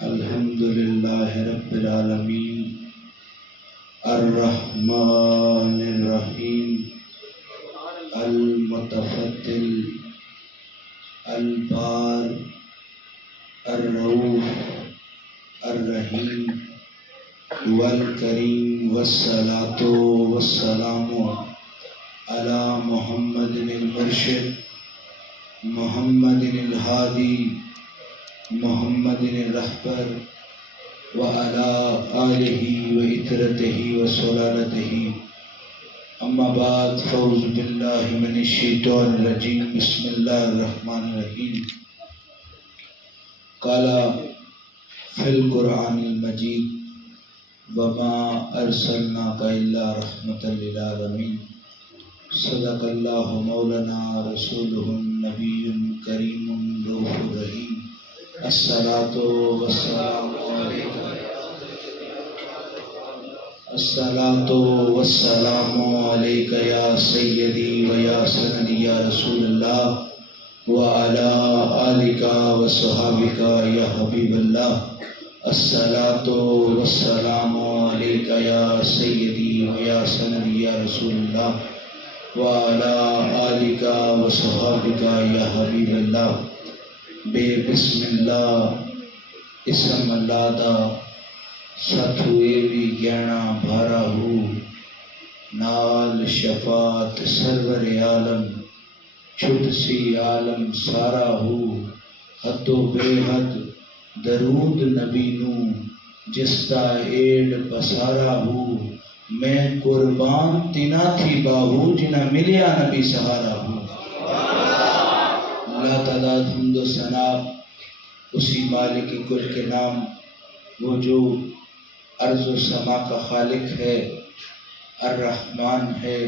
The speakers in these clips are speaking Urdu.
الحمد للہ رب العالمین الرحمن الرحیم المتفضل البار الرؤوف الرحیم والکریم والصلاة والسلام علی محمد المرشد محمد الہادی محمد الرحبر وعلى آلہ وإطرتہ وسلالتہ اما بعد فاعوذ باللہ من الشیطان الرجیم بسم اللہ الرحمن الرحیم قال فی القرآن المجید وما ارسلناک الا رحمۃ للعالمین صدق اللہ مولانا رسولہ النبی الکریم رؤوف الرحیم الصلاۃ والسلام علیک یا سیدی و یا سندی یا رسول اللہ وعلی آلک و صحابک یا حبیب اللہ الصلاۃ والسلام علیک یا سیدی و یا سندی یا رسول اللہ وعلی آلک و صحابک یا حبیب اللہ بے بسم اللہ اسم اللہ دا ست ہوئے بھی گہنا بھارا ہو نال شفاعت سرور عالم چھٹ سی عالم سارا ہو حد و بے حد درود نبی نو جس دا ایڈ پسارا ہو میں قربان تینا تھی باہو جنہ ملیا نبی سہارا ہو اللہ تعداد حمد و ثنا اسی مالک کل کے نام وہ جو ارض و سما کا خالق ہے الرحمن ہے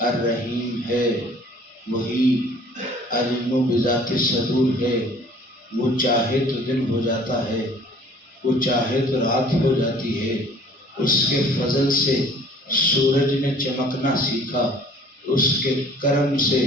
الرحیم ہے وہی علم و بذات صدور ہے وہ چاہے تو دن ہو جاتا ہے وہ چاہے تو رات ہو جاتی ہے اس کے فضل سے سورج نے چمکنا سیکھا اس کے کرم سے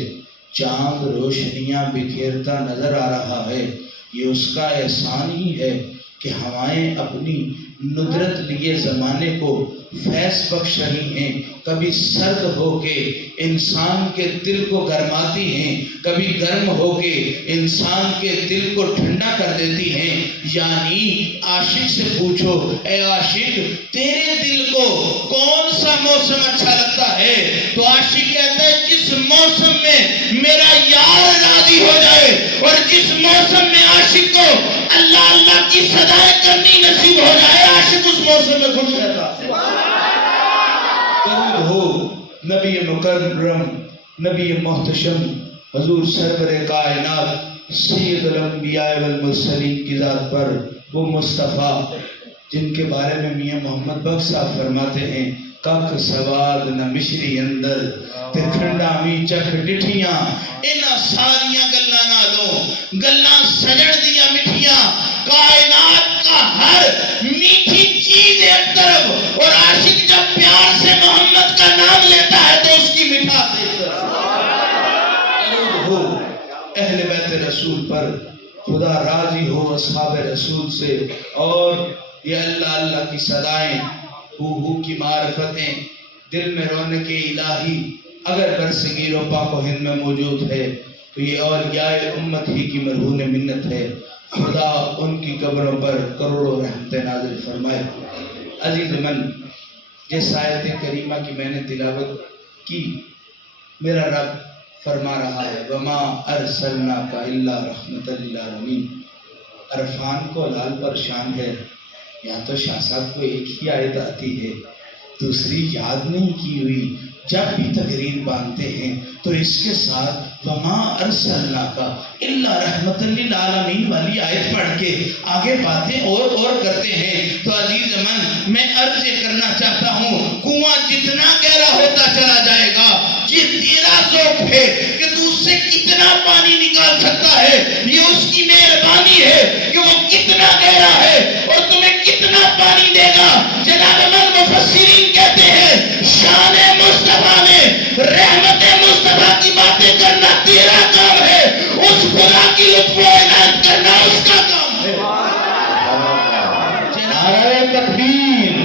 چاند روشنیاں بکھیرتا نظر آ رہا ہے یہ اس کا احسان ہی ہے کہ ہوائیں اپنی ندرت لیے زمانے کو فیض بخش رہی ہیں کبھی سرد ہو کے انسان کے دل کو گرماتی ہیں کبھی گرم ہو کے انسان کے دل کو ٹھنڈا کر دیتی ہیں یعنی عاشق سے پوچھو اے عاشق تیرے دل کو کون سا موسم اچھا لگتا ہے تو عاشق کہتا ہے جس موسم میں میرا یار راضی ہو جائے اور جس موسم میں عاشق کو اللہ اللہ کی صدائیں کرنی نصیب ہو جائے عاشق اس موسم میں خوش رہتا ہے درود ہو نبی مکرم نبی محتشم حضور سرور کائنات سید الانبیاء والمرسلین کی ذات پر وہ مصطفیٰ جن کے بارے میں میاں محمد بخش صاحب فرماتے ہیں کک سواد نہ مشری اندر تے کھنڈا می چکھ ڈٹھیاں انہاں ساریاں گلاں نالوں گلاں سجڑ دیاں مٹھیاں کائنات کا ہر میٹھی چیز ایک طرف اور عاشق جب پیار سے محمد کا نام لیتا ہے تو اس کی مٹھاس ایک طرف درود ہو اہل بیت رسول پر خدا راضی ہو اصحاب رسول سے اور یہ اللہ اللہ کی صدائیں ہو کی معرفتیں دل میں رونق الہی اگر برصغیر و پاک و ہند میں موجود ہے تو یہ اولیاء امت ہی کی مرہون منت ہے خدا ان کی قبروں پر کروڑوں رحمت نازل فرمائے عزیز من جس آیت کریمہ کی میں نے تلاوت کی میرا رب فرما رہا ہے وما ارسلناک الا رحمۃ للعالمین عرفان کو لال پر شان ہے یا تو شاہ صاحب کو ایک ہی آیت آتی ہے دوسری یاد نہیں کی ہوئی جب بھی تقریر باندھتے ہیں تو اس کے ساتھ وما ارسلناک الا رحمۃ للعالمین والی آیت پڑھ کے آگے باتیں اور کرتے ہیں تو عزیز من میں عرض کرنا چاہتا ہوں کنواں جتنا گہرا ہوتا چلا جائے گا یہ تیرا ذوق ہے کہ تو اس سے کتنا پانی نکال سکتا ہے یہ اس کی مہربانی ہے کہ وہ کتنا گہرا ہے اور تمہیں کتنا پانی دے گا جناب من مفسرین کہتے ہیں شان مصطفیٰ میں رحمت مصطفیٰ کی باتیں کرنا تیرا کام ہے اس خدا کی لطف و عنایت کرنا اس تکبیر،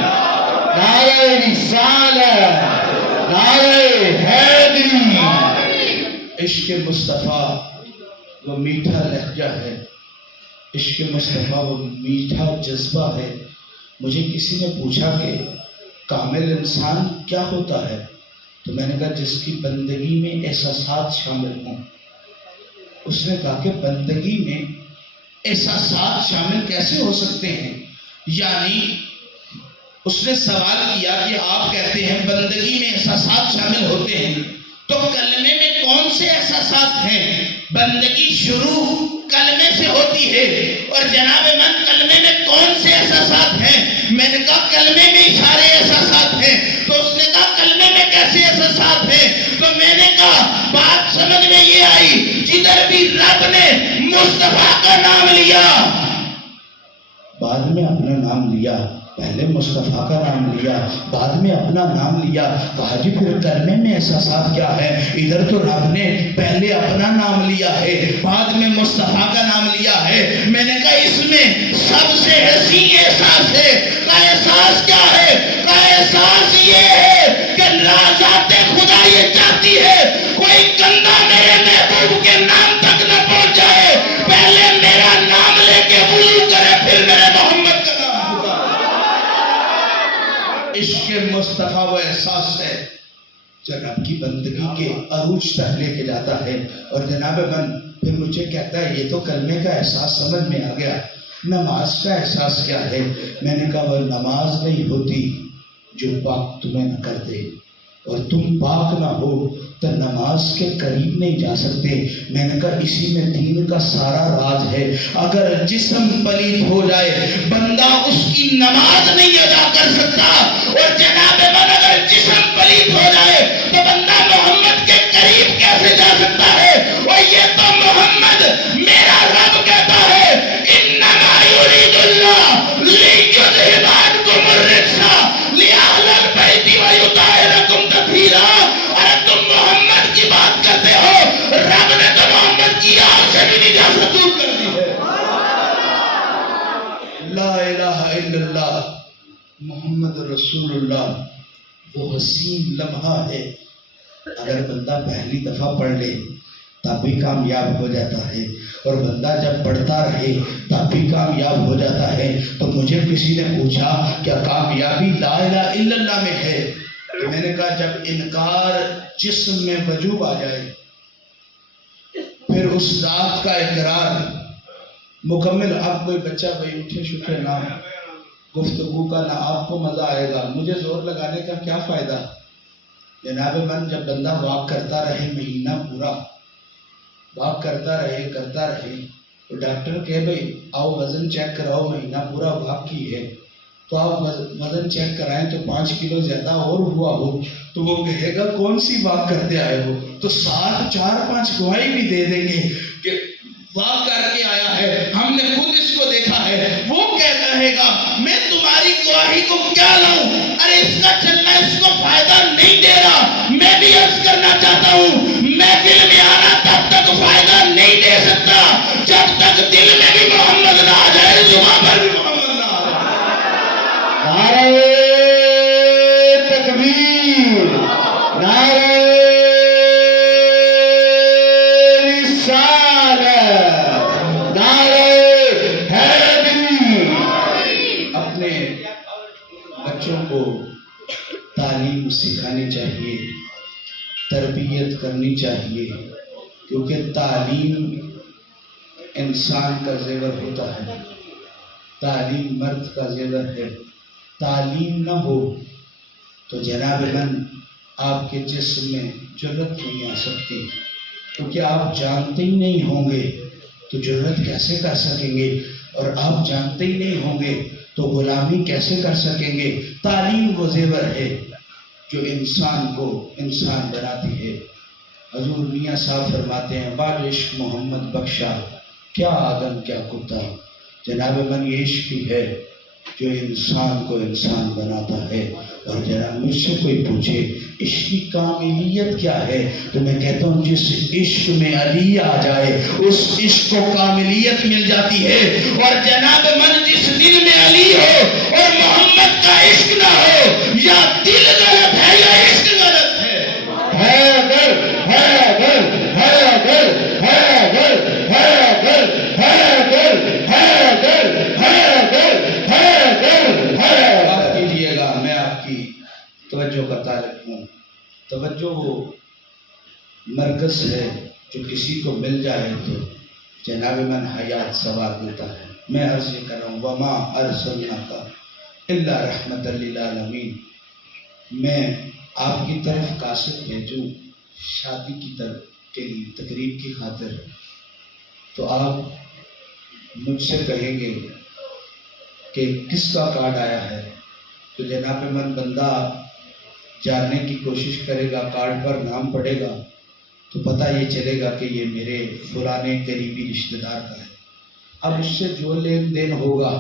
نعرہ رسالت، نعرہ حیدری۔ عشق مصطفیٰ وہ میٹھا لہجہ ہے، عشق مصطفیٰ وہ میٹھا جذبہ ہے۔ مجھے کسی نے پوچھا کہ کامل انسان کیا ہوتا ہے، تو میں نے کہا جس کی بندگی میں احساسات شامل ہوں۔ اس نے کہا کہ بندگی میں احساسات شامل کیسے ہو سکتے ہیں؟ یعنی اس نے سوال کیا کہ آپ کہتے ہیں بندگی میں احساسات شامل ہوتے ہیں، تو کلمے میں کون سے احساسات ہیں؟ بندگی شروع کلمے سے ہوتی ہے، اور جناب من کلمے میں کون سے احساسات ہیں؟ میں نے کہا کلمے میں سارے احساسات ہیں۔ تو اس نے کہا کلمے میں کیسے احساسات ہیں؟ تو میں نے کہا بات سمجھ میں یہ آئی، جدھر بھی رب نے مصطفیٰ کا نام لیا، بعد میں اپنا نام لیا، پہلے مصطفیٰ کا نام لیا، بعد میں اپنا نام لیا، کہا جی پھر کلمے میں احساسات کیا ہے؟ ادھر تو رب نے پہلے اپنا نام لیا ہے، بعد میں مصطفیٰ کا نام لیا ہے۔ میں نے کہا اس میں سب سے حسین احساس ہے۔ کا احساس کیا ہے؟ کا احساس یہ ہے کہ ذات خدا یہ چاہتی ہے کوئی گندہ میرے محبوب کے نام تک نہ پہنچ جائے، پہلے میرا نام لے کے وضو کرے، پھر میرے محمد کا نام ہوگا۔ عشق مصطفیٰ وہ احساس ہے جو رب کی بندگی کے عروج تک لے کے جاتا ہے۔ اور جناب من پھر مجھے کہتا ہے یہ تو کلمے کا احساس سمجھ میں آ گیا، نماز کا احساس کیا ہے؟ میں نے کہا وہ نماز نہیں ہوتی جو پاک تمہیں نہ کر دے، اور تم پاک نہ ہو تو نماز کے قریب نہیں جا سکتے۔ میں نے کہا اسی میں دین کا سارا راز ہے۔ اگر جسم پلید ہو جائے بندہ اس کی نماز نہیں ادا کر سکتا، اور جناب من اگر جسم پلید ہو جائے تو بندہ محمد کے قریب کیسے جا سکتا ہے؟ اور یہ تو محمد میرا رب کہتا ہے انما یرید اللہ لیذھب عنکم الرجس لأہل البیت ویطہرکم تطہیرا۔ ارے تم محمد کی بات کرتے ہو، رب نے تو محمد کی آگ سے بھی نجاست دور کر دی ہے۔ لا الہ الا اللہ محمد رسول اللہ وہ حسین لمحہ ہے، اگر بندہ پہلی دفعہ پڑھ لے تب بھی کامیاب ہو جاتا ہے، اور بندہ جب پڑھتا رہے تب بھی کامیاب ہو جاتا ہے۔ تو مجھے کسی نے پوچھا کیا کامیابی لا الہ الا اللہ میں ہے؟ میں نے کہا جب انکار جسم میں وجوب آ جائے، پھر اس ذات کا اقرار مکمل۔ اب کوئی بچہ بھائی اٹھے شکر نہ گفتگو کا، نہ آپ کو مزہ آئے گا، مجھے زور لگانے کا کیا فائدہ؟ جناب من جب بندہ واک کرتا رہے مہینہ پورا، واک کرتا رہے تو ڈاکٹر کہے بھائی آؤ وزن چیک کراؤ، مہینہ پورا واک کی ہے، تو آپ وزن چیک کرائیں تو 5 کلو زیادہ اور ہوا ہو تو وہ کہے گا کون سی واک کرتے آئے ہو؟ تو ساتھ 4-5 گواہی بھی دے دیں گے کہ واک کر کے آیا ہے، ہم نے خود اس کو دیکھا ہے۔ وہ کہتا ہے گا میں تمہاری گواہی کو کیا لاؤں؟ ارے اس کا چلنا اس کو فائدہ نہیں دے رہا۔ میں بھی عرض کرنا چاہتا ہوں محفل میں آنا تب تک فائدہ نہیں دے سکتا جب تک دل میں بھی محمد نہ آ جائے، زبان پر بھی محمد نہ آ جائے۔ نعرہ تکبیر، نعرہ تعلیم سکھانی چاہیے، تربیت کرنی چاہیے، کیونکہ تعلیم انسان کا زیور ہوتا ہے، تعلیم مرد کا زیور ہے۔ تعلیم نہ ہو تو جناب من آپ کے جسم میں جرأت نہیں آ سکتی، کیونکہ آپ جانتے ہی نہیں ہوں گے تو جرأت کیسے کر سکیں گے، اور آپ جانتے ہی نہیں ہوں گے تو غلامی کیسے کر سکیں گے۔ تعلیم وہ زیور ہے جو انسان کو انسان بناتی ہے۔ حضور میاں صاحب فرماتے ہیں بال عشق محمد بخشا، کیا آدم کیا کتا۔ جناب من یہ عشق ہی ہے جو انسان کو انسان بناتا ہے. اور جناب مجھ سے کوئی پوچھے عشق کی کاملیت کیا ہے تو میں کہتا ہوں جس عشق میں علی آ جائے اس عشق کو کاملیت مل جاتی ہے. اور جناب من جس دل میں علی ہو اور محمد کا عشق نہ ہو، یا دل غلط ہے یا عشق غلط ہے. معاف کیجیے گا، میں آپ کی توجہ کا طالب ہوں. توجہ وہ مرکز ہے جو کسی کو مل جائے تو جناب من حیات سواد دیتا ہے. میں عرض کر رہا ہوں وما ارسلناک الا رحمت للعالمین. میں آپ کی طرف قاصد بھیجوں شادی کی طرف کے لیے تقریب کی خاطر تو آپ مجھ سے کہیں گے کہ کس کا کارڈ آیا ہے تو جناب من بندہ جاننے کی کوشش کرے گا، کارڈ پر نام پڑے گا تو پتہ یہ چلے گا کہ یہ میرے فلانے قریبی رشتہ دار کا ہے. اب اس سے جو لین دین ہوگا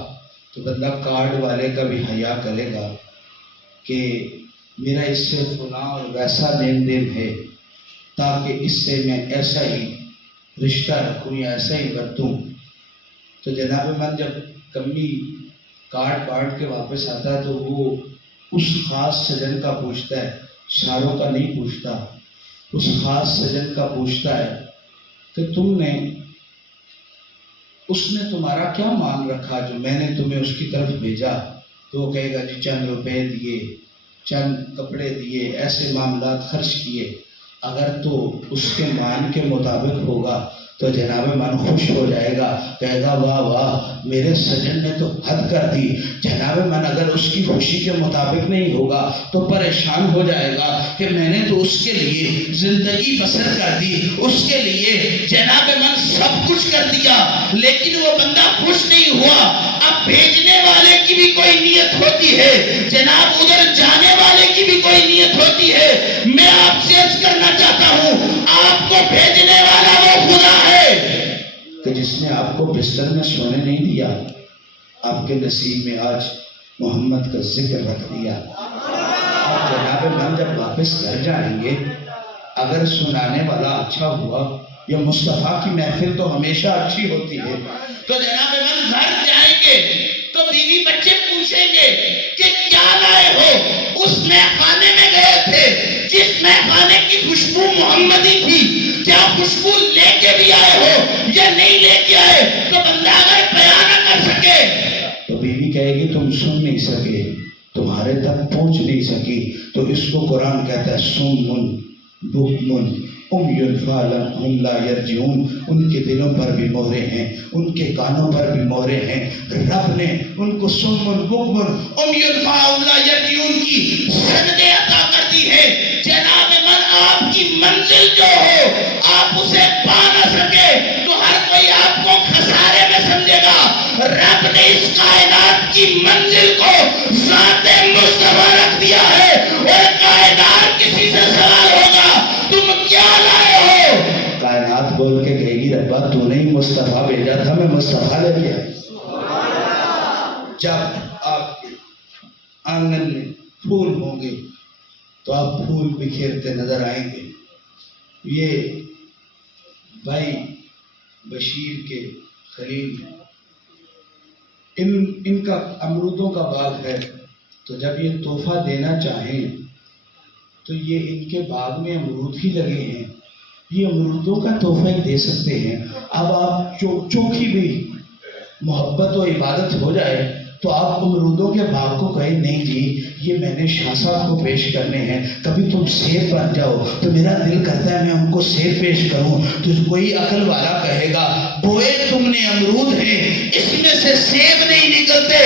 تو بندہ کارڈ والے کا بھی حیا کرے گا کہ میرا اس سے فلاں اور ویسا لین دین ہے تاکہ اس سے میں ایسا ہی رشتہ رکھوں یا ایسا ہی برتوں. تو جناب من جب کمی کارڈ بانٹ کے واپس آتا ہے تو وہ اس خاص سجن کا پوچھتا ہے، ساروں کا نہیں پوچھتا. اس خاص سجن کا پوچھتا ہے کہ اس نے تمہارا کیا مان رکھا جو میں نے تمہیں اس کی طرف بھیجا. تو وہ کہے گا جی چند روپے دیے، چند کپڑے دیے، ایسے معاملات خرچ کیے. اگر تو اس کے مان کے مطابق ہوگا تو جناب من خوش ہو جائے گا، کہے گا واہ واہ میرے سجن نے تو حد کر دی. جناب من اگر اس کی خوشی کے مطابق نہیں ہوگا تو پریشان ہو جائے گا کہ میں نے تو اس کے لیے زندگی بسر کر دی، اس کے لیے جناب من سب کچھ کر دیا لیکن وہ بندہ خوش نہیں ہوا. اب بھیجنے والے کی بھی کوئی نیت ہوتی ہے، جناب ادھر جانے والے کی بھی کوئی نیت ہوتی ہے. میں آپ سے عرض کرنا چاہتا ہوں آپ کو بھیجنے والا وہ خدا ہے کہ جس نے آپ کو بستر میں سونے نہیں دیا، آپ کے نصیب میں آج محمد کا ذکر رکھ دیا. آپ جناب من جب واپس گھر جائیں گے اگر سنانے والا اچھا ہوا، یا مصطفیٰ کی محفل تو ہمیشہ اچھی ہوتی ہے، تو جناب من گھر جائیں گے تو بیوی بچے پوچھیں گے کہ کیا لائے ہو. اس میخانے میں گئے تھے جس میخانے کی خوشبو محمدی تھی، کیا خوشبو لے کے بھی آئے ہو یا نہیں لے کے آئے؟ تو بندہ اگر بیان نہ کر سکے تو بیوی کہے گی تم سن نہیں سکے، تمہارے تک پہنچ نہیں سکی. تو اس کو قرآن کہتا ہے سمن بکمن امیٌ فلم لا یرجعون. ان کے دلوں پر بھی مہرے ہیں، ان کے کانوں پر بھی مہرے ہیں. رب نے ان کو سمن بکمن امیٌ فلم لا یرجعون کی سندیں عطا کر دی ہے. جناب من آپ کی منزل جو ہو آپ اسے پا نہ سکے تو ہر کوئی آپ کو خسارے میں سمجھے گا. رب نے اس کائنات کی منزل کو ذات مصطفیٰ رکھ دیا ہے اور کائنات کسی سے سوال ہوگا تم کیا لائے ہو؟ کائنات بول کے کہے گی ربا تو نے ہی مصطفیٰ بھیجا تھا، میں مصطفیٰ لے لیا. جب آپ کے آنگن میں پھول ہوں گے تو آپ پھول بکھیرتے نظر آئیں گے. یہ بھائی بشیر کے خلیل ان کا امرودوں کا باغ ہے، تو جب یہ تحفہ دینا چاہیں تو یہ ان کے باغ میں امرود ہی لگے ہیں، یہ امرودوں کا تحفہ دے سکتے ہیں. اب آپ چوکھی بھی محبت و عبادت ہو جائے تو آپ امرودوں کے باغ کو کہیں نہیں جی یہ میں نے شاہ صاحب کو پیش کرنے ہیں، کبھی تم سیب بن جاؤ تو میرا دل کرتا ہے میں ان کو سیب پیش کروں. تو کوئی عقل والا کہے گا بوئے تم نے امرود ہیں اس میں سے سیب نہیں نکلتے.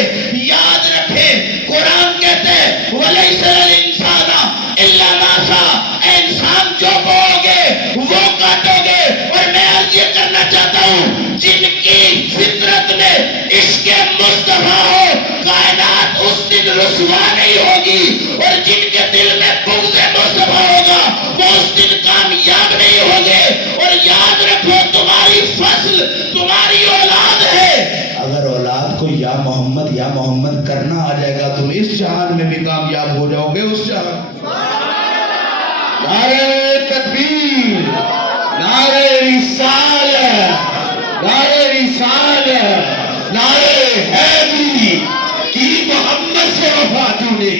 یاد رکھے قرآن کہتا ہے وَلَيْسَ الْإِنسَانَ إِلَّا مَا سَعَىٰ. اے انسان جو بولو گے وہ کاٹو گے. اور میں عرض یہ کرنا چاہتا ہوں جن کی فطرت میں عشق مصطفیٰ ہو کائنات اس دن رسوا نہیں ہوگی، اور جن کے دل میں بغض مصطفیٰ ہوگا وہ اس دن کامیاب نہیں ہوں گے. اور یاد رکھو تمہاری فصل تمہاری اولاد ہے. اگر اولاد کو یا محمد کرنا آ جائے گا، تم اس جہان میں بھی کامیاب ہو جاؤ گے، اس جہان نعرہ تکبیر، نعرہ رسالت، نعرہ رسالت، نعرہ حیدری کی محمد سے وفا تو نے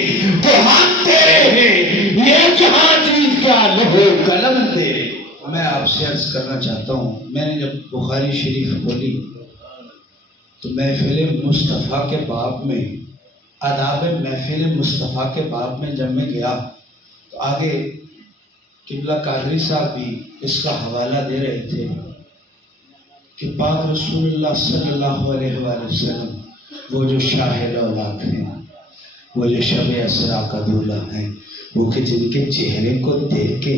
تو ہم تیرے ہیں، یہ جہاں چیز کیا لہو قلم تیرے۔ میں آپ سے عرض کرنا چاہتا ہوں، میں نے جب بخاری شریف کھولی تو محفل مصطفیٰ کے باب میں، آداب محفل مصطفیٰ کے باب میں جب میں گیا تو آگے قبلہ قادری صاحب بھی اس کا حوالہ دے رہے تھے کہ پاک رسول اللہ صلی اللہ علیہ وآلہ وسلم وہ جو شاہ لولاک ہیں، وہ جو شب اسرا کا دولہ ہیں، وہ کہ جن کے چہرے کو دیکھ کے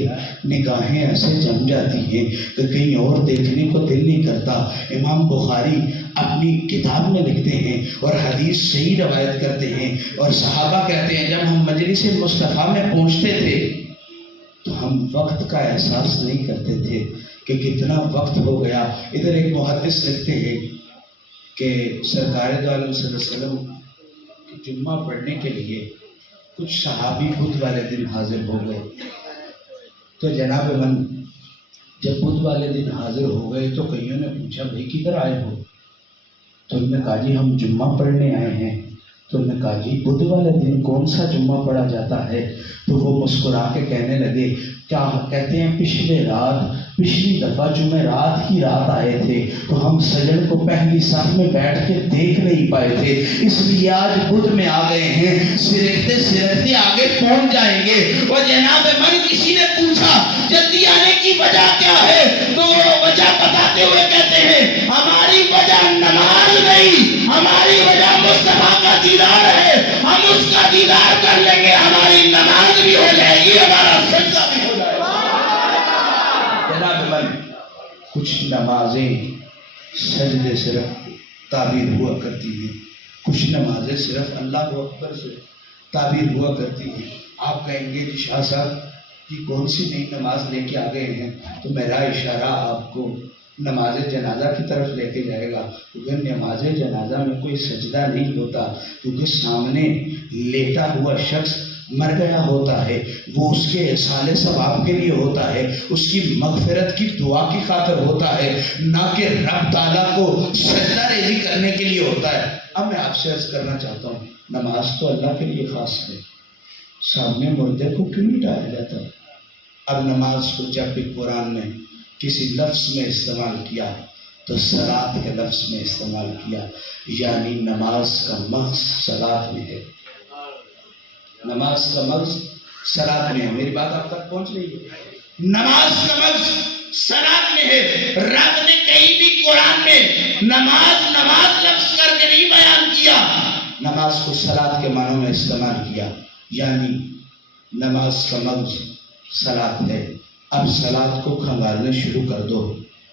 نگاہیں ایسے جم جاتی ہیں کہ کہیں اور دیکھنے کو دل نہیں کرتا۔ امام بخاری اپنی کتاب میں لکھتے ہیں اور حدیث صحیح روایت کرتے ہیں، اور صحابہ کہتے ہیں جب ہم مجلس مصطفیٰ میں پہنچتے تھے تو ہم وقت کا احساس نہیں کرتے تھے کہ کتنا وقت ہو گیا۔ ادھر ایک محدث لکھتے ہیں کہ سرکار دو عالم صلی اللہ علیہ وسلم جمعہ پڑھنے کے لیے کچھ صحابی بدھ والے دن حاضر ہو گئے، تو جناب من جب بدھ والے دن حاضر ہو گئے تو کئیوں نے پوچھا بھائی کدھر آئے ہو؟ تو انہوں نے کہا جی ہم جمعہ پڑھنے آئے ہیں۔ تو انہوں نے کہا جی بدھ والے دن کون سا جمعہ پڑھا جاتا ہے؟ تو وہ مسکرا کے کہنے لگے کیا کہتے ہیں پچھلی دفعہ جمعرات کی رات آئے تھے تو ہم سجن کو پہلی صف میں بیٹھ کے دیکھ نہیں پائے تھے، اس لیے آج بدھ میں آ گئے ہیں، سرکتے سرکتے آگے پہنچ جائیں گے۔ وہ جناب من کسی نے پوچھا جلدی آنے کی وجہ کیا ہے؟ تو وہ وجہ بتاتے ہوئے کہتے ہیں ہماری وجہ نماز نہیں، ہماری وجہ مصطفیٰ کا دیدار ہے، ہم اس کا دیدار کر لیں گے، ہماری نماز بھی ہو جائے گی، ہمارا سجدہ بھی ہو جائے گا۔ جناب من کچھ نمازیں سجدے صرف تعبیر ہوا کرتی ہیں، کچھ نمازیں صرف اللہ اکبر سے تعبیر ہوا کرتی ہیں۔ آپ کہیں گے کہ شاہ صاحب یہ کون سی نئی نماز لے کے آ گئے ہیں؟ تو میرا اشارہ آپ کو نماز جنازہ کی طرف لے کے جائے گا، کیونکہ نماز جنازہ میں کوئی سجدہ نہیں ہوتا، کیونکہ سامنے لیٹا ہوا شخص مر گیا ہوتا ہے، وہ اس کے احصال ثواب کے لیے ہوتا ہے، اس کی مغفرت کی دعا کی خاطر ہوتا ہے، نہ کہ رب تعالیٰ کو سجدہ ریزی کرنے کے لیے ہوتا ہے۔ اب میں آپ سے عرض کرنا چاہتا ہوں نماز تو اللہ کے لیے خاص ہے، سامنے مردے کو کیوں نہیں ڈالا جاتا؟ اب نماز کو جب بھی قرآن میں کسی لفظ میں استعمال کیا تو صلاۃ کے لفظ میں استعمال کیا، یعنی نماز کا مغز صلاۃ میں ہے، نماز کا مغز صلاۃ میں ہے۔ میری بات آپ تک پہنچ رہی ہے؟ نماز کا مغز صلاۃ میں ہے۔ رب نے کہیں بھی قرآن میں نماز لفظ کر کے نہیں بیان کیا، نماز کو صلاۃ کے معنوں میں استعمال کیا، یعنی نماز کا مغز صلاۃ ہے۔ اب صلاۃ کو کھنگالنا شروع کر دو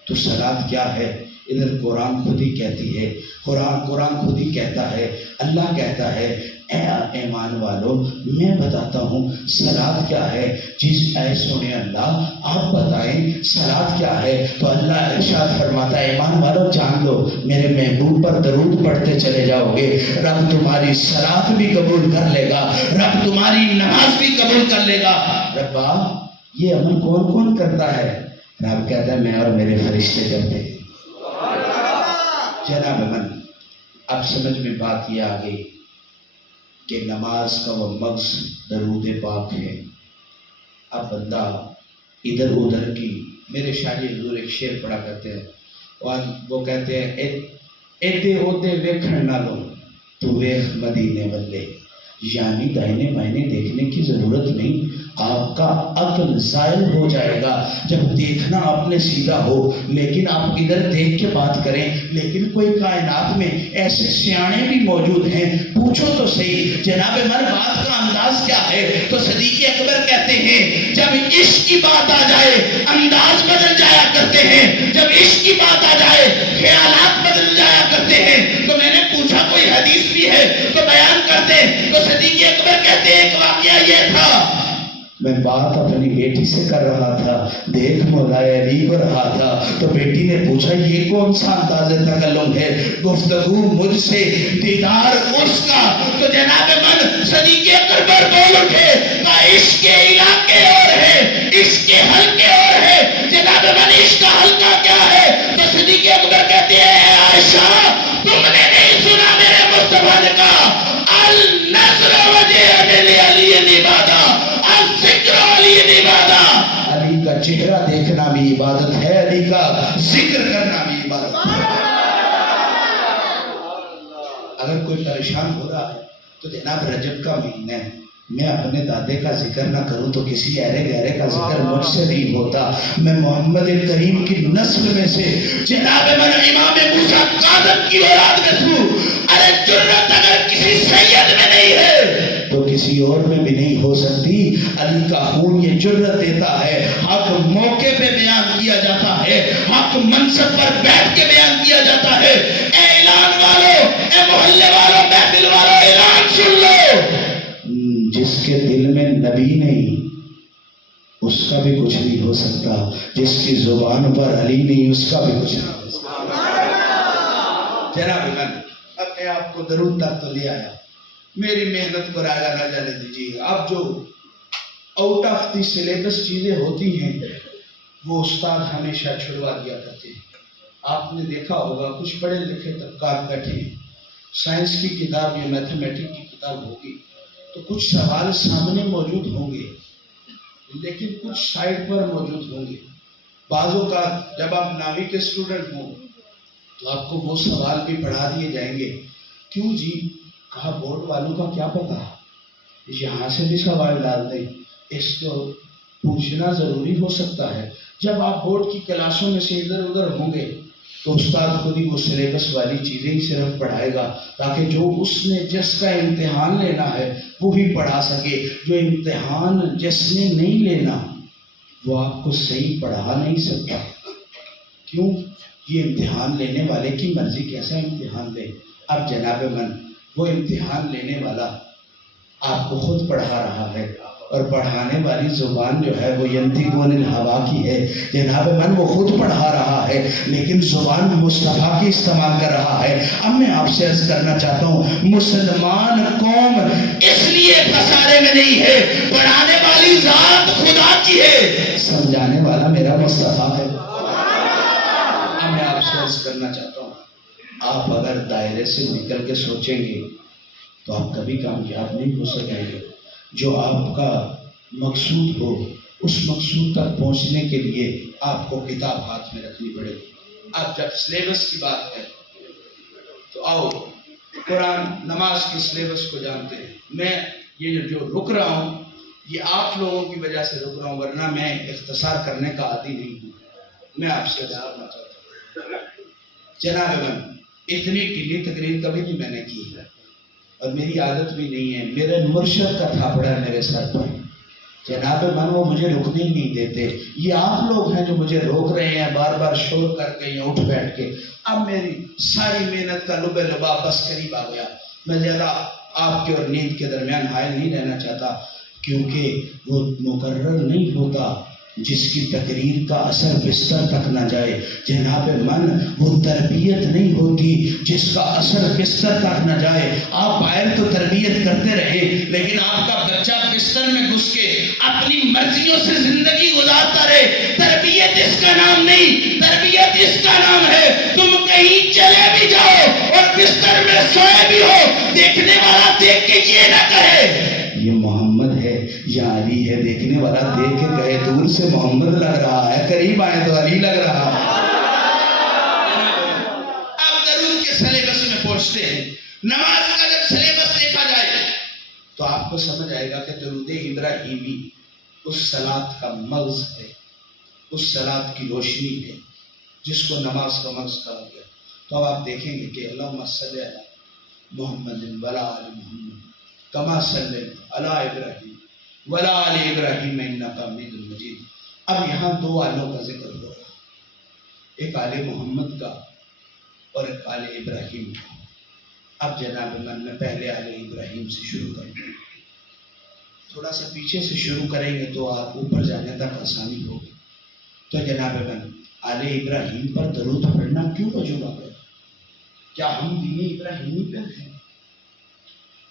تو صلاۃ کیا ہے؟ ادھر قرآن خود ہی کہتی ہے، قرآن خود ہی کہتا ہے، اللہ کہتا ہے اے ایمان والو میں بتاتا ہوں صلاۃ کیا ہے۔ اے سنے اللہ آپ بتائیں صلاۃ کیا ہے؟ تو اللہ ارشاد فرماتا ہے ایمان والو جان لو میرے محبوب پر درود پڑھتے چلے جاؤ گے، رب تمہاری صلاۃ بھی قبول کر لے گا، رب تمہاری نماز بھی قبول کر لے گا۔ ربا یہ عمل کون کون کرتا ہے؟ رب کہتا ہے میں اور میرے فرشتے کرتے ہیں۔ جناب من اب سمجھ میں بات یہ آ گئی کہ نماز کا وہ مغز درود پاک ہے۔ اب بندہ ادھر ادھر کی، میرے شاعری حضور ایک شعر پڑھا کرتے ہیں اور وہ کہتے ہیں ایدے اودے ویکھن نالوں تو ویکھ مدینے والے، یعنی دائنے بائنے دیکھنے کی ضرورت نہیں، آپ کا عقل زائل ہو جائے گا جب دیکھنا آپ نے سیدھا ہو، لیکن آپ ادھر دیکھ کے بات کریں۔ لیکن کوئی کائنات میں ایسے سیانے بھی موجود ہیں، پوچھو تو صحیح جناب من بات کا انداز کیا ہے؟ تو صدیق اکبر کہتے ہیں جب عشق کی بات آ جائے انداز بدل جایا کرتے ہیں، جب عشق کی بات آ جائے خیالات بدل جایا کرتے ہیں۔ تو میں نے پوچھا کوئی حدیث بھی ہے تو بیان کرتے، تو صدیق اکبر کہتے ہیں ایک واقعہ یہ تھا، میں بات اپنی بیٹی سے کر رہا تھا، دیکھ مولا علی کو رہا تھا، تو بیٹی نے پوچھا یہ کون سا انداز تکلم ہے، گفتگو مجھ سے دیدار اس کا، تو جناب من صدیق اکبر بول اٹھے، کا عشق کے علاقے اور ہے، عشق کے حلقے اور ہے، جناب من عشق کا حلقہ کیا ہے؟ تو صدیق اکبر کہتے ہیں عائشہ تم نے نہیں سنا میرے مصطفیٰ نے کہا النظر وجہ علی عبادہ، الذکر علی عبادہ، علی کا چہرہ دیکھنا بھی عبادت ہے، علی کا ذکر کرنا بھی عبادت ہے۔ اگر کوئی پریشان ہو رہا ہے تو جناب رجب کا مہینہ ہے، میں اپنے دادے کا ذکر نہ کروں تو کسی ایرے گہرے کا ذکر مجھ سے نہیں ہوتا۔ میں محمد کریم کی نسل میں سے جناب من امام موسیٰ کاظم کی اولاد میں ہوں۔ ارے جرت اگر کسی سید میں نہیں ہے تو کسی اور میں بھی نہیں ہو سکتی۔ علی کا خون یہ جرت دیتا ہے، حق موقع پہ بیان کیا جاتا ہے، حق منصب پر بیٹھ کے بیان کیا جاتا ہے۔ اے اعلان والو، اے محلے والو، محفل والو، اعلان سن لو، جس کے دل میں نبی نہیں اس کا بھی کچھ نہیں ہو سکتا، جس کی زبان پر علی نہیں اس کا بھی کچھ نہیں ہو سکتا۔ جناب من اب میں آپ کو درود تک تو لے آیا، میری محنت کو رایا نہ جانے دیجیے۔ اب جو آؤٹ آف دی سلیبس چیزیں ہوتی ہیں وہ استاد ہمیشہ چھڑوا دیا کرتے ہیں۔ آپ نے دیکھا ہوگا کچھ پڑھے لکھے طبقات بیٹھے ہیں، سائنس کی کتاب یا میتھمیٹک کی کتاب ہوگی تو کچھ سوال سامنے موجود ہوں گے لیکن کچھ سائٹ پر موجود ہوں گے۔ بعض اوقات جب آپ ناوی کے اسٹوڈنٹ ہوں تو آپ کو وہ سوال بھی پڑھا دیے جائیں گے۔ کیوں جی؟ کہا بورڈ والوں کا کیا پتا، یہاں سے بھی سوال ڈال دیں، اس کو پوچھنا ضروری ہو سکتا ہے۔ جب آپ بورڈ کی کلاسوں میں سے ادھر ادھر ہوں گے تو استاد خود ہی وہ سلیبس والی چیزیں ہی صرف پڑھائے گا تاکہ جو اس نے جس کا امتحان لینا ہے وہی پڑھا سکے۔ جو امتحان جس نے نہیں لینا وہ آپ کو صحیح پڑھا نہیں سکتا۔ کیوں؟ یہ امتحان لینے والے کی مرضی کیسا امتحان دے۔ اب جناب من وہ امتحان لینے والا آپ کو خود پڑھا رہا ہے اور پڑھانے والی زبان جو ہے وہ ینطقون الہوا کی ہے۔ جناب من وہ خود پڑھا رہا ہے لیکن زبان مصطفیٰ کی استعمال کر رہا ہے۔ اب میں آپ سے عرض کرنا چاہتا ہوں مسلمان قوم اس لیے پسارے میں نہیں ہے، پڑھانے والی ذات خدا کی ہے، سمجھانے والا میرا مصطفیٰ ہے۔ اب میں آپ سے عرض کرنا چاہتا ہوں آپ اگر دائرے سے نکل کے سوچیں گے تو آپ کبھی کامیاب نہیں ہو سکیں گے۔ جو آپ کا مقصود ہو اس مقصود تک پہنچنے کے لیے آپ کو کتاب ہاتھ میں رکھنی پڑے گی۔ اب جب سلیبس کی بات ہے تو آؤ قرآن نماز کی سلیبس کو جانتے ہیں۔ میں یہ جو رک رہا ہوں یہ آپ لوگوں کی وجہ سے رک رہا ہوں، ورنہ میں اختصار کرنے کا عادی نہیں ہوں۔ میں آپ سے جاننا چاہتا ہوں جناب من اتنی ٹیلی تقریر کبھی نہیں میں نے کی ہے اور میری عادت بھی نہیں ہے۔ میرے مرشد کا تھاپڑا ہے میرے سر پر، جناب من وہ مجھے رکنے ہی نہیں دیتے۔ یہ آپ لوگ ہیں جو مجھے روک رہے ہیں بار بار شور کر کے یا اٹھ بیٹھ کے۔ اب میری ساری محنت کا لبے لبا بس قریب آ گیا۔ میں زیادہ آپ کے اور نیند کے درمیان حائل نہیں رہنا چاہتا کیونکہ وہ مقرر نہیں ہوتا جس کی تقریر کا اثر بستر تک نہ جائے۔ جناب من وہ تربیت نہیں ہوتی جس کا اثر بستر تک نہ جائے۔ آپ باہر تو تربیت کرتے رہے لیکن آپ کا بچہ بستر میں گھس کے اپنی مرضیوں سے زندگی گزارتا رہے، تربیت اس کا نام نہیں، تربیت اس کا نام ہے تم کہیں چلے بھی جاؤ اور بستر میں سوئے بھی ہو، دیکھنے والا دیکھ کے یہ نہ کہے یہ محمد ہے یا علی ہے، دیکھنے والا دیکھ کے کہے دور سے محمد لگ رہا ہے، قریب آئے تو علی لگ رہا ہے۔ اب درود کے سلیبس میں پہنچتے ہیں۔ نماز کا جب سلیبس دیکھا جائے تو آپ کو سمجھ آئے گا کہ درود ابراہیمی اس صلاۃ کا مغز ہے، اس صلاۃ کی روشنی ہے جس کو نماز کا مغز کہا گیا۔ تو اب آپ دیکھیں گے کہ اللہم صلی علی محمد وعلی آل محمد کما صلی علی ابراہیم وعلی آل ابراہیم انک حمید مجید۔ اب یہاں دو آلوں کا ذکر ہو رہا ہے، ایک آل محمد کا اور ایک آل ابراہیم کا۔ اب جناب من میں پہلے آل ابراہیم سے شروع کروں۔ تھوڑا سا پیچھے سے شروع کریں گے تو آپ اوپر جانے تک آسانی ہوگی. تو جناب من آل ابراہیم پر درود پڑھنا کیوں وجوب ہے؟ کیا ہم دین ابراہیمی پر ہیں؟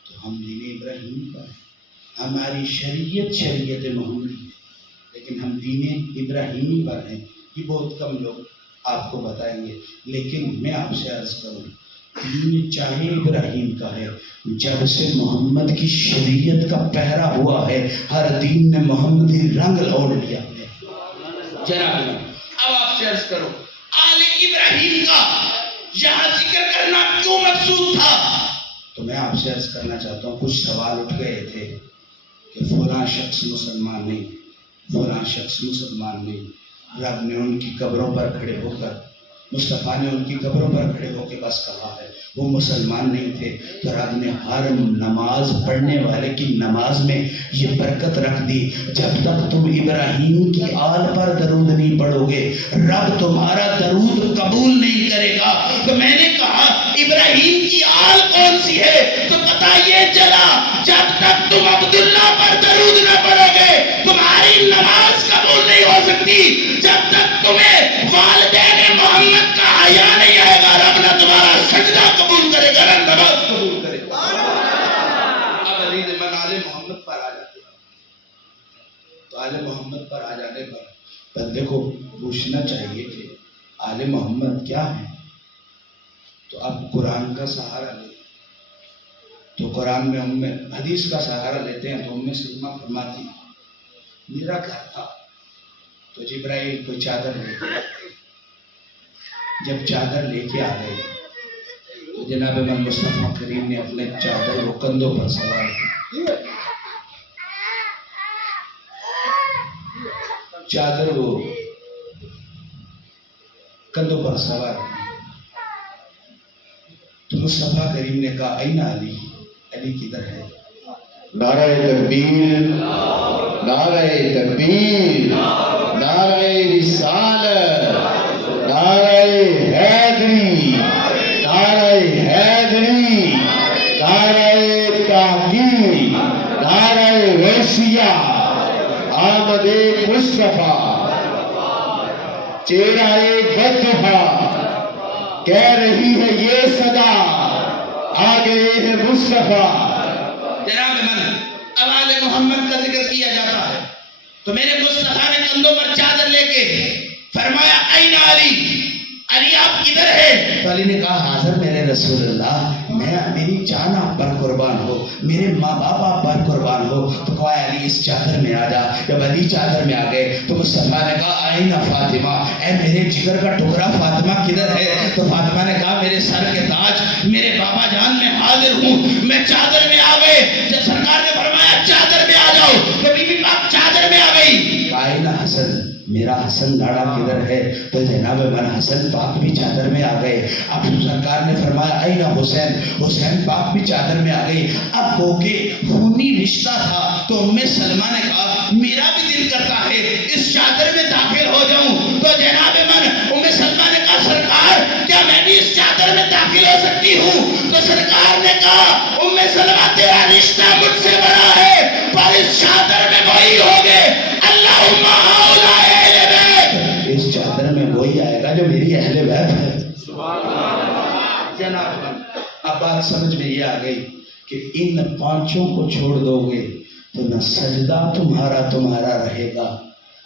تو ہم دین ابراہیمی پر ہیں. ہماری شریعت محمدی ہے، لیکن ہم دین ابراہیمی پر ہیں. یہ بہت کم لوگ آپ کو بتائیں گے. لیکن میں آپ سے عرض کروں، دین چاہے ابراہیم کا ہے، جب سے محمد کی شریعت کا پہرا ہوا ہے ہر دین نے محمدی رنگ اوڑھ لیا ہے. جناب اب آپ سے عرض کرو، آل ابراہیم کا یہاں ذکر کرنا کیوں مقصود تھا؟ تو میں آپ سے عرض کرنا چاہتا ہوں، کچھ سوال اٹھ گئے تھے کہ فلاں شخص مسلمان نہیں، فلاں شخص مسلمان نہیں. رب نے ان کی قبروں پر کھڑے ہو کر، مصطفیٰ نے ان کی قبروں پر کھڑے ہو کے بس کہا ہے وہ مسلمان نہیں تھے. تو رب نے ہر نماز پڑھنے والے کی نماز میں یہ برکت رکھ دی، جب تک تم ابراہیم کی آل پر درود نہیں پڑھو گے رب تمہارا درود قبول نہیں کرے گا. تو میں نے کہا ابراہیم کی آل کون سی ہے؟ تو پتہ یہ چلا جب تک تم عبداللہ پر درود نہ پڑھو گے تمہاری نماز قبول نہیں ہو سکتی. جب تک تمہیں والدین محمد کا حیا نہیں آئے گا رب نہ تمہارا سجدہ قبول کرے گا، نہ نماز قبول کرے گا. اب علی من آل محمد پر آ جاتے ہیں. تو آل محمد پر آ جانے پر بندے کو پوچھنا چاہیے کہ آل محمد کیا ہے. تو اب قرآن کا سہارا لیں. تو قرآن میں حدیث کا سہارا لیتے ہیں. تو ام سلمہ فرماتی میرا گھر تھا تو جبرائیل کوئی چادر لے کے، جب چادر لے کے آ گئے تو جناب من مصطفیٰ کریم نے اپنے چادر کو کندھوں پر سوار کی. چادر وہ کندھوں پر سوار کی. تو مصطفیٰ کریم نے کہا این علی، علی کدھر ہے؟ نعرہ تکبیر، نعرہ تکبیر، نعرہ رسالت، نعرہ حیدری، نعرہ حیدری، نعرہ تحقیق، نعرہ غوثیہ، آمد مصطفیٰ، چہرہ بدھا، کہہ رہی ہے یہ صدا آ گئے ہیں مصطفیٰ. جناب من اب آل محمد کا ذکر کیا جاتا ہے تو میرے مصطفیٰ نے کندھوں پر چادر لے کے فرمایا این علی، علی آپ کدھر ہے؟ تو علی نے کہا حاضر میرے رسول اللہ، میری جان آپ پر قربان ہو، میرے ماں باپ آپ پر قربان ہو. تو کہا علی اس چادر میں آ جا. جب علی چادر میں آ گئے تو مصطفیٰ نے کہا این فاطمہ، اے میرے جگر کا ٹکڑا فاطمہ کدھر ہے؟ تو فاطمہ نے کہا میرے سر کے تاج، میرے بابا جان میں حاضر ہوں، میں چادر میں آ گئے. جب سرکار نے فرمایا چادر میں آ جاؤ تو بی بی پاک چادر میں آ گئی. آئینہ حسن، میرا حسن لاڑا کدھر ہے؟ تو جناب من حسن پاک بھی چادر میں آ گئے. اب سرکار نے فرمایا اینہ حسین، حسین پاک بھی چادر میں آ گئی. اب ہو کے خونی رشتہ تھا تو ام سلمہ نے کہا میرا بھی دل کرتا ہے اس چادر میں داخل ہو جاؤں. تو جناب من ام سلمہ نے کہا سرکار کیا میں بھی اس چادر میں داخل ہو سکتی ہوں؟ تو سرکار نے کہا ام سلمہ تیرا رشتہ مجھ سے بڑا ہے پر اس چادر میں وہی ہوگے اللہم ہؤلاء اہل بیت، اس چادر میں وہی آئے گا جو میری اہل بیت ہے. جناب اب بات سمجھ میں یہ آ گئی کہ ان پانچوں کو چھوڑ دو گے تو نہ سجدہ تمہارا رہے گا،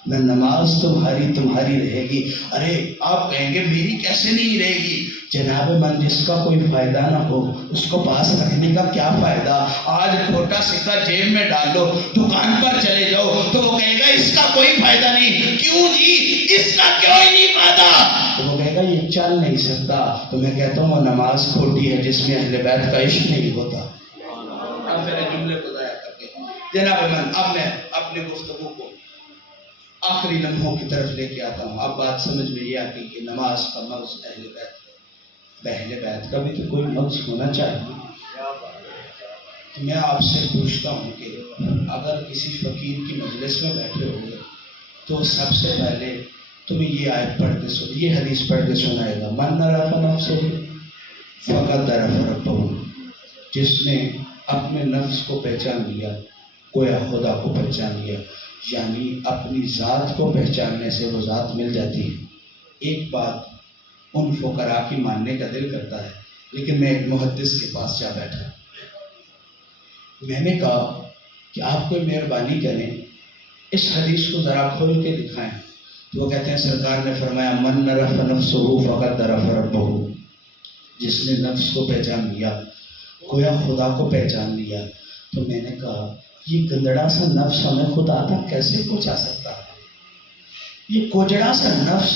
نہ نماز تمہاری رہے گی. ارے آپ کہیں گے میری کیسے نہیں رہے گی؟ جناب من جس کا کوئی فائدہ نہ ہو اس کو پاس رکھنے کا کیا فائدہ؟ آج کھوٹا سکہ جیب میں ڈال لو، دکان پر چلے جاؤ تو وہ کہے گا اس کا کوئی فائدہ نہیں. کیوں جی اس کا کیوں ہی نہیں فائدہ؟ تو وہ کہے گا یہ چل نہیں سکتا. تو میں کہتا ہوں وہ نماز کھوٹی ہے جس میں اہل بیت کا عشق نہیں ہوتا. اب میرے جملے کو ضائع کر کے جناب من اب میں اپنے گفتگو کو آخری لمحوں کی طرف لے کے آتا ہوں. اب بات سمجھ میں یہ آتی کہ نماز کا مغز اہل بیت ہے. اہل بیت کا بھی تو کوئی مغز ہونا چاہیے. تو میں آپ سے پوچھتا ہوں کہ اگر کسی فقیر کی مجلس میں بیٹھے ہوئے تو سب سے پہلے تمہیں یہ آیت پڑھ کے یہ حدیث پڑھ کے سنائے گا من عرف نفسہ فقد عرف ربہ، جس نے اپنے نفس کو پہچان لیا گویا خدا کو پہچان لیا. یعنی اپنی ذات کو پہچاننے سے وہ ذات مل جاتی ہے. ایک بات ان فقراء کی ماننے کا دل کرتا ہے، لیکن میں ایک محدث کے پاس جا بیٹھا. میں نے کہا کہ آپ کوئی مہربانی کریں، اس حدیث کو ذرا کھول کے دکھائیں. تو وہ کہتے ہیں سرکار نے فرمایا من عرف نفسہ فقد عرف ربہ. جس نے نفس کو پہچان لیا گویا خدا کو پہچان لیا. تو میں نے کہا یہ گندڑا سا نفس ہمیں خدا تک کیسے پہنچا سکتا ہے؟ یہ کوجڑا سا نفس،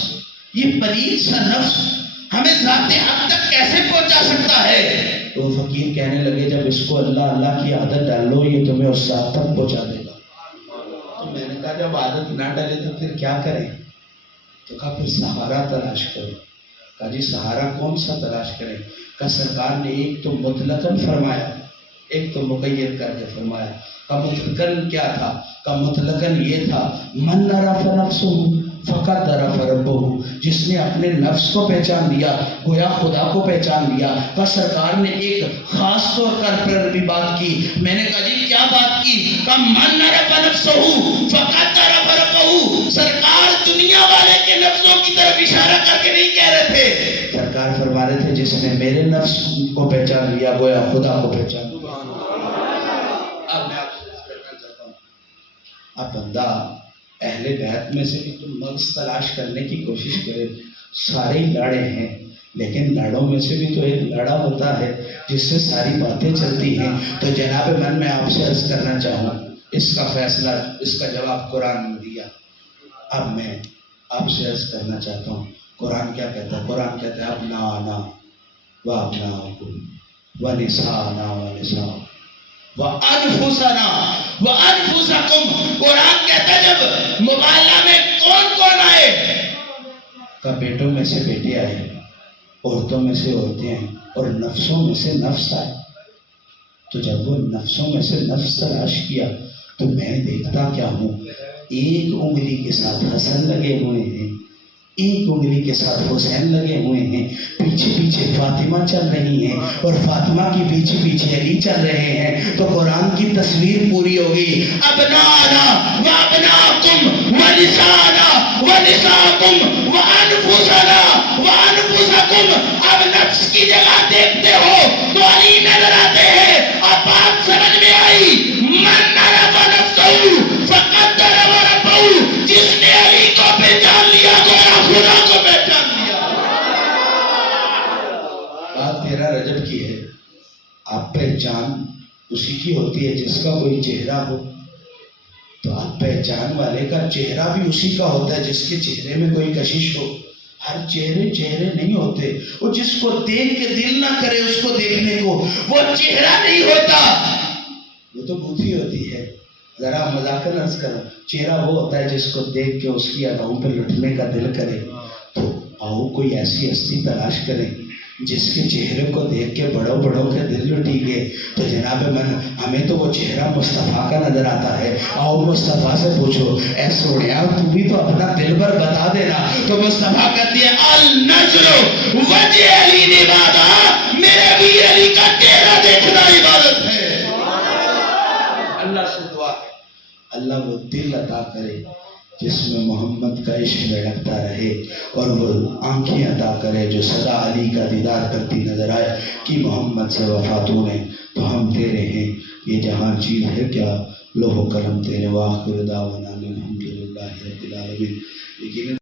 یہ پلید سا نفس ہمیں ذات حق تک کیسے پہنچا سکتا ہے؟ تو فقیر کہنے لگے جب اس کو اللہ اللہ کی عادت ڈال لو یہ تمہیں اس ذات تک پہنچا دے گا. تو میں نے کہا جب عادت نہ ڈالے تو پھر کیا کریں؟ تو کہا پھر سہارا تلاش کرو. کہا جی سہارا کون سا تلاش کریں؟ کہا سرکار نے ایک تو مطلقاً فرمایا، ایک تو مقید کر کے فرمایا. کہا مطلقاً کیا تھا؟ کہا مطلقاً یہ تھا من عرف نفسہ فقد عرف ربہ. جس نے اپنے نفس کو پہچان لیا گویا خدا کو پہچان لیا. کہا سرکار نے ایک خاص طور پر بھی بات کی. میں نے کہا جی کیا بات کی؟ کہا من عرف نفسہ فقد عرف ربہ. سرکار دنیا والے کے نفسوں کی طرف اشارہ کر کے نہیں کہہ رہے تھے، سرکار فرما رہے تھے جس نے میرے نفس کو پہچان لیا گویا خدا کو پہچان لیا. اب میں آپ سے کرنا چاہتا ہوں، اب بندہ اہل بیت میں سے بھی تو مغز تلاش کرنے کی کوشش کرے. سارے ہی لاڑے ہیں، لیکن لاڑوں میں سے بھی تو ایک لاڑا ہوتا ہے جس سے ساری باتیں چلتی ہیں. تو جناب من میں آپ سے عرض کرنا چاہوں اس کا فیصلہ، اس کا جواب قرآن نے دیا. اب میں آپ سے عرض کرنا چاہتا ہوں قرآن کیا کہتا ہے؟ قرآن کہتا ہے ابناءنا و ابناءکم و نساءنا و نساءکم وَأَنفُسَنَا وَأَنفُسَكُمْ. قرآن کہتا ہے جب مبالغہ میں کون آئے؟ کہ بیٹوں میں سے بیٹے آئے، عورتوں میں سے عورتیں آئیں، اور نفسوں میں سے نفس آئے. تو جب وہ نفسوں میں سے نفس تلاش کیا تو میں دیکھتا کیا ہوں، ایک انگلی کے ساتھ حسن لگے ہوئے ہیں، ایک انگلی کے ساتھ حسین لگے ہوئے ہیں، پیچھے پیچھے فاطمہ چل رہی ہیں اور فاطمہ کی پیچھے پیچھے علی چل رہے ہیں. تو قرآن کی تصویر پوری ہو گئی. ابنانا و ابناکم و نسانا و نساکم و انفسنا و انفسکم. اب نفس کی جگہ دیکھتے ہو تو علی نظر آتے ہیں. اب بات سمجھ میں آئی. من عرف نفسہ فقد عرف ربہ. جس نے علی کو پہچان لیا خدا کو پہچان لیا. بات 13 رجب کی ہے. آپ پہچان اسی کی ہوتی ہے جس کا کوئی چہرہ ہو. تو آپ پہچان والے کا چہرہ بھی اسی کا ہوتا ہے جس کے چہرے میں کوئی کشش ہو. ہر چہرے نہیں ہوتے. وہ جس کو دیکھ کے دل نہ کرے اس کو دیکھنے کو، وہ چہرہ نہیں ہوتا، وہ تو بوتھی ہوتی ہے. ذرا مذاکر عرض کرو، چہرہ وہ ہوتا ہے جس کو دیکھ کے اس کی اداؤں پہ لٹنے کا دل کرے. تو آؤ کوئی ایسی ہستی تلاش کریں جس کے چہرے کو دیکھ کے بڑوں کے دل لٹی گئے. تو جناب من ہمیں تو وہ چہرہ مصطفیٰ کا نظر آتا ہے. آؤ مصطفیٰ سے پوچھو اے سوڑیا تو بھی تو اپنا دل بھر بتا دینا. تو مصطفیٰ کہتی ہے النظر وجہ علی نبادا. میرے ویر علی کا چہرہ دیکھنا عبادت ہے. اللہ سے دعا ہے اللہ وہ دل عطا کرے جس میں محمد کا عشق لڑکتا رہے، اور وہ آنکھیں عطا کرے جو سدا علی کا دیدار کرتی نظر آئے کہ محمد سے وفاتوں نے تو ہم تیرے ہیں. یہ جہاں چیز ہے کیا لوح و قلم تیرے. وآخر دعوانا الحمدللہ رب العالمین. لیکن